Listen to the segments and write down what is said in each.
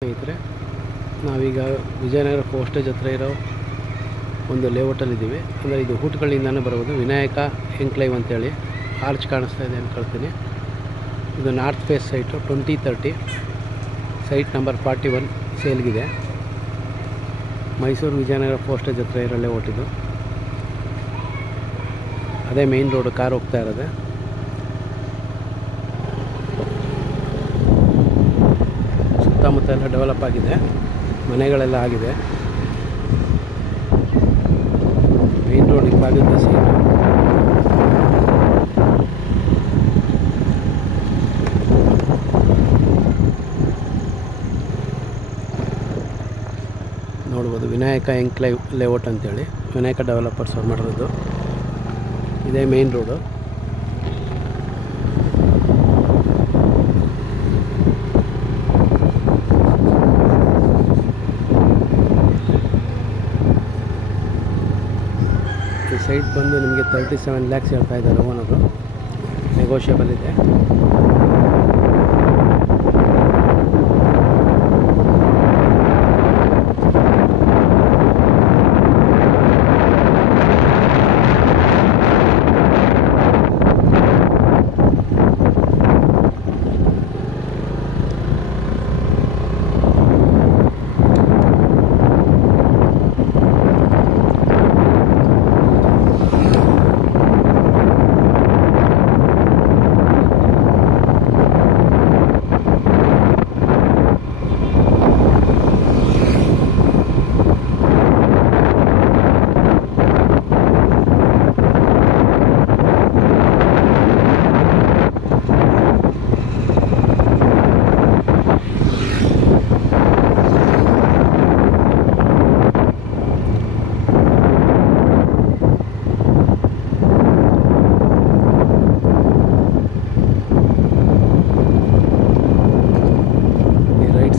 ಸ್ನೇಹಿತರೆ, ನಾವೀಗ ವಿಜಯನಗರ ಪೋಸ್ಟೇಜ್ ಹತ್ರ ಇರೋ ಒಂದು ಲೇಔಟಲ್ಲಿದ್ದೀವಿ. ಅಂದರೆ ಇದು ಹೂಟ್ಗಳಿಂದನೇ ಬರುವುದು. ವಿನಾಯಕ ಎನ್ಕ್ಲೇವ್ ಅಂತೇಳಿ ಆರ್ಚ್ ಕಾಣಿಸ್ತಾ ಇದೆ ಅಂದ್ಕೊಳ್ತೀನಿ. ಇದು north face site 2030 site number 41 ಸೇಲ್ಗಿದೆ. ಮೈಸೂರು ವಿಜಯನಗರ ಪೋಸ್ಟೇಜ್ ಹತ್ರ ಇರೋ ಲೇಔಟ್ ಇದು. ಅದೇ ಮೇನ್ ರೋಡು, ಕಾರ್ ಹೋಗ್ತಾ ಇರೋದೆ. ಸುತ್ತಮುತ್ತ ಎಲ್ಲ ಡೆವಲಪ್ ಆಗಿದೆ, ಮನೆಗಳೆಲ್ಲ ಆಗಿದೆ. ಮೇನ್ ರೋಡ್ ಇಪ್ಪಾಗುತ್ತೆ ಸೀನು. ನೋಡ್ಬೋದು ವಿನಾಯಕ ಎನ್ಕ್ಲೇವ್ ಲೇಔಟ್ ಅಂತೇಳಿ ವಿನಾಯಕ ಡೆವಲಪರ್ಸ್ ಅವ್ರು ಮಾಡಿರೋದು. ಇದೇ ಮೇನ್ ರೋಡು. ಈ ಸೈಟ್ ಬಂದು ನಿಮಗೆ 37 lakhs ಹೇಳ್ತಾ ಇದ್ದಾರೆ ಓನರು. ನೆಗೋಷಿಯಬಲ್ ಇದೆ.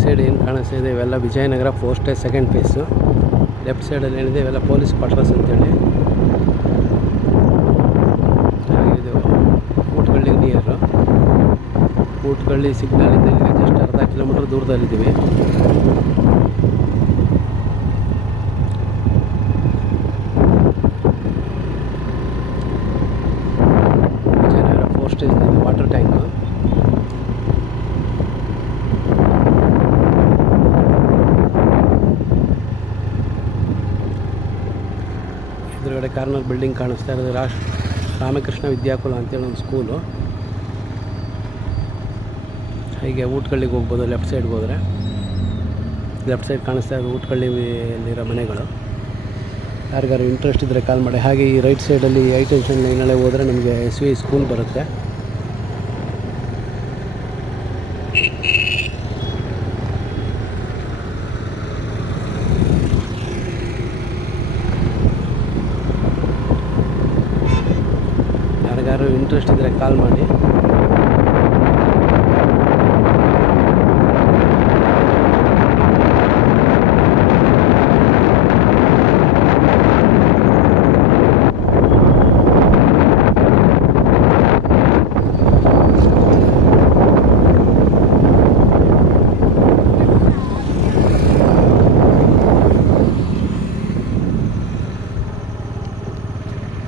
ಸೈಡ್ ಏನು ಕಾಣಿಸ್ತಾ ಇದೆ ಇವೆಲ್ಲ Vijayanagar postage second phase. Left ಸೈಡಲ್ಲಿ ಏನಿದೆ ಇವೆಲ್ಲ ಪೊಲೀಸ್ ಕ್ವಾರ್ಟರ್ಸ್ ಅಂತೇಳಿ. ಇದು ಊಟಗಳ್ಳಿ ನಿಯರು. ಊಟಗಳ್ಳಿ ಸಿಗ್ನಲಿಂದ ಇಲ್ಲಿಗೆ ಜಸ್ಟ್ ಅರ್ಧ ಕಿಲೋಮೀಟ್ರ್ ದೂರದಲ್ಲಿದ್ದೀವಿ. ವಿಜಯನಗರ ಪೋಸ್ಟೇಜ್ ಇದು ವಾಟರ್ ಟ್ಯಾಂಕು. ಎದುರುಗಡೆ ಕಾರ್ನರ್ ಬಿಲ್ಡಿಂಗ್ ಕಾಣಿಸ್ತಾ ಇರೋದು ರಾಮಕೃಷ್ಣ ವಿದ್ಯಾಕುಲ ಅಂತೇಳಿ ಒಂದು ಸ್ಕೂಲು. ಹೀಗೆ ಊಟಗಳ್ಳಿಗೆ ಹೋಗ್ಬೋದು. ಲೆಫ್ಟ್ ಸೈಡ್ಗೆ ಹೋದರೆ ಲೆಫ್ಟ್ ಸೈಡ್ ಕಾಣಿಸ್ತಾ ಇರೋದು ಊಟಗಳ್ಳಿಯಲ್ಲಿರೋ ಮನೆಗಳು. ಯಾರಿಗಾರು ಇಂಟ್ರೆಸ್ಟ್ ಇದ್ದರೆ ಕಾಲ್ ಮಾಡಿ. ಹಾಗೆ ಈ ರೈಟ್ ಸೈಡಲ್ಲಿ ಹೈ ಟೆನ್ಷನ್ ಲೈನಲ್ಲೇ ಹೋದರೆ ನಮಗೆ SV ಸ್ಕೂಲ್ ಬರುತ್ತೆ. ಯಾರಿಗಾರು ಇಂಟ್ರೆಸ್ಟ್ ಇದ್ದರೆ ಕಾಲ್ ಮಾಡಿ.